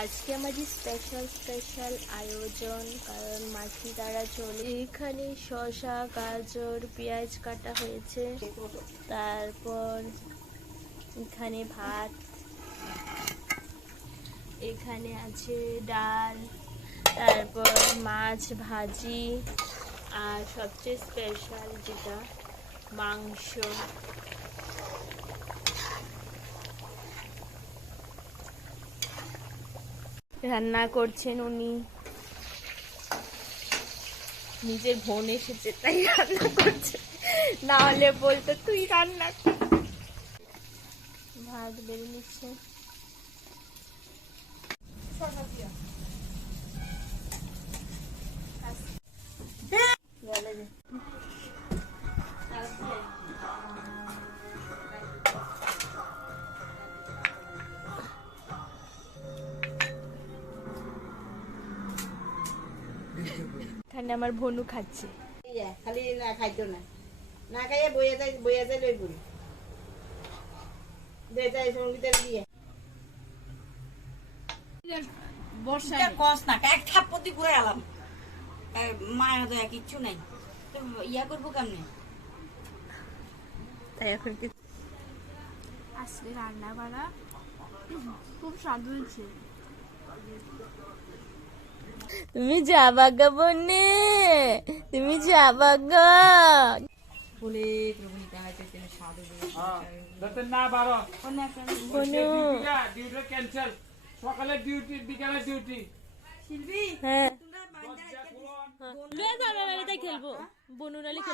আজকে আমাদের special special আয়োজন, কারণ মাসি তারা চলে। এখানে শসা, গাজর, পেঁয়াজ কাটা হয়েছে। তারপর এখানে ভাত। এখানে আছে ডাল। তারপর মাছ ভাজি। আর সবচেয়ে স্পেশাল যেটা, মাংস। রান্না করছেন উনি। নিজের বোন এসেছে, তাই রান্না করছে। না হলে বলতো, তুই রান্না। ভাত বেড়ে নিচ্ছে। এখানে আমার ভনু খাচ্ছে। খালি না খাইতো না। না খাইয়ে বইয়া যাই বইয়া যাই লই পুরি দে যাই সঙ্গীতের দিয়ে এটা কস না এক থাপ্পতি করে এলাম। মায়ের দয়া কিচ্ছু নাই। তো ইয়া করব কেমনে? তাই এখন কি আজকে রান্না করা খুব স্বাদ হয়েছে। তুমি যাবা গা বনে তুমি যাবা গা। বলে প্রভু দেখাইতে তিনি সাধু যাতে না বারো। বনু। ডিউটি ক্যান্সেল সকালে ডিউটি বিকালে ডিউটি শিল্পী হ্যাঁ। তোমরা তাই খেলব। বনু নালে খেলব।